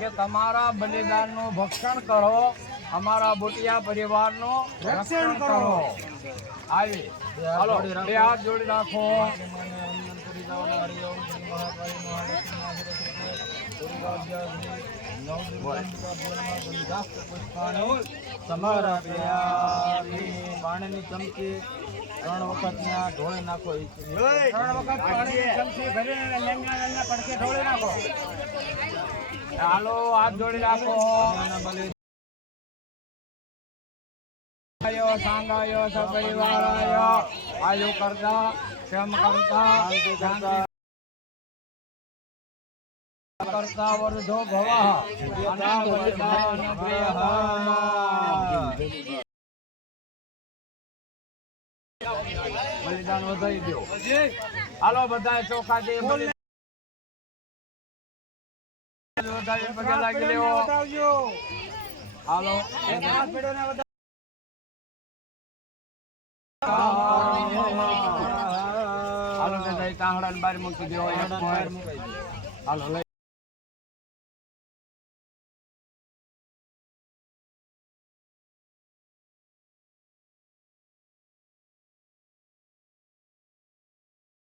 કે તમારા બલિદાનનું ભક્ષણ કરો, અમારા બુટિયા પરિવારનું રક્ષણ કરો. આવી હાલો, બે હાથ જોડી રાખો. તમારા પાણીની ચમચી 3 વખત ત્યાં ઢોળી નાખો. 3 વખત પાણીની ચમચી ભરીને લેંગણા પડખે ઢોળી નાખો. હાલો, હાથ જોડી રાખો. સાંગાયો સપરિવારાયો આયુ કરતા ક્ષમ કરતા કરતા વર્ધો ભવઃ બલિદાન પ્રિયઃ. બલિદાન વધારી દો. હાલો બધા ચોખાથી વધારી પગે લાગી લેવો. હાલો હાલો બધા તાંહડા બાર મૂકી દો. હાલો